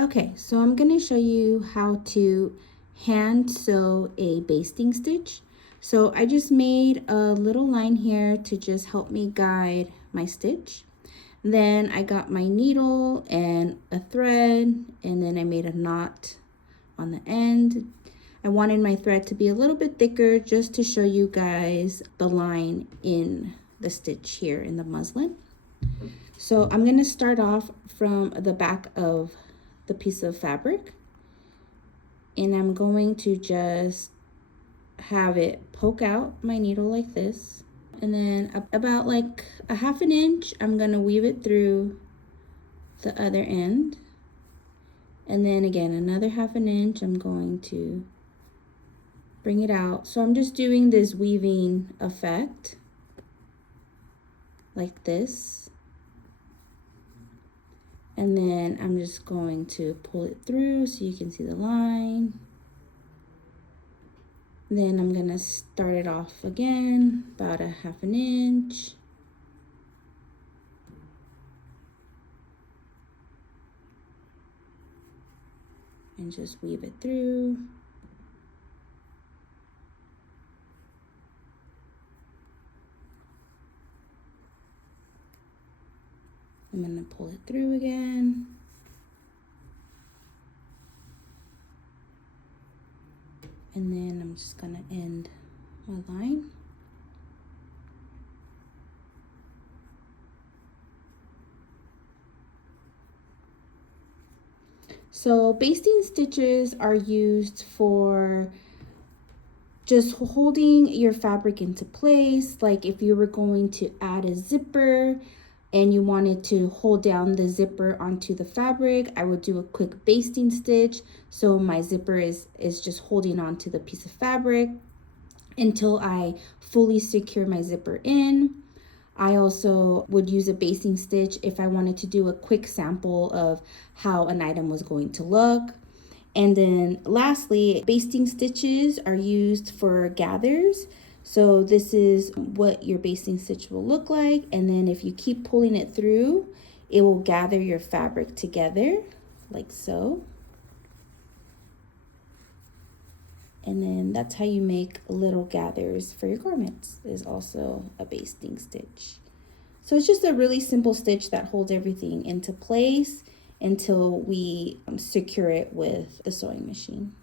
Okay, so I'm going to show you how to hand sew a basting stitch. So I just made a little line here to just help me guide my stitch. Then I got my needle and a thread, and then I made a knot on the end. I wanted my thread to be a little bit thicker just to show you guys the line in the stitch here in the muslin. So I'm going to start off from the back of the piece of fabric, and I'm going to just have it poke out my needle like this, and then about like a ½ inch I'm going to weave it through the other end, and then again another ½ inch I'm going to bring it out. So I'm just doing this weaving effect like this, and then I'm just going to pull it through so you can see the line. Then I'm gonna start it off again, about a ½ inch. And just weave it through. I'm gonna pull it through again. And then I'm just gonna end my line. So basting stitches are used for just holding your fabric into place. Like if you were going to add a zipper and you wanted to hold down the zipper onto the fabric, I would do a quick basting stitch. So my zipper is just holding onto the piece of fabric until I fully secure my zipper in. I also would use a basting stitch if I wanted to do a quick sample of how an item was going to look. And then lastly, basting stitches are used for gathers. So this is what your basting stitch will look like. And then if you keep pulling it through, it will gather your fabric together like so. And then that's how you make little gathers for your garments, is also a basting stitch. So it's just a really simple stitch that holds everything into place until we secure it with the sewing machine.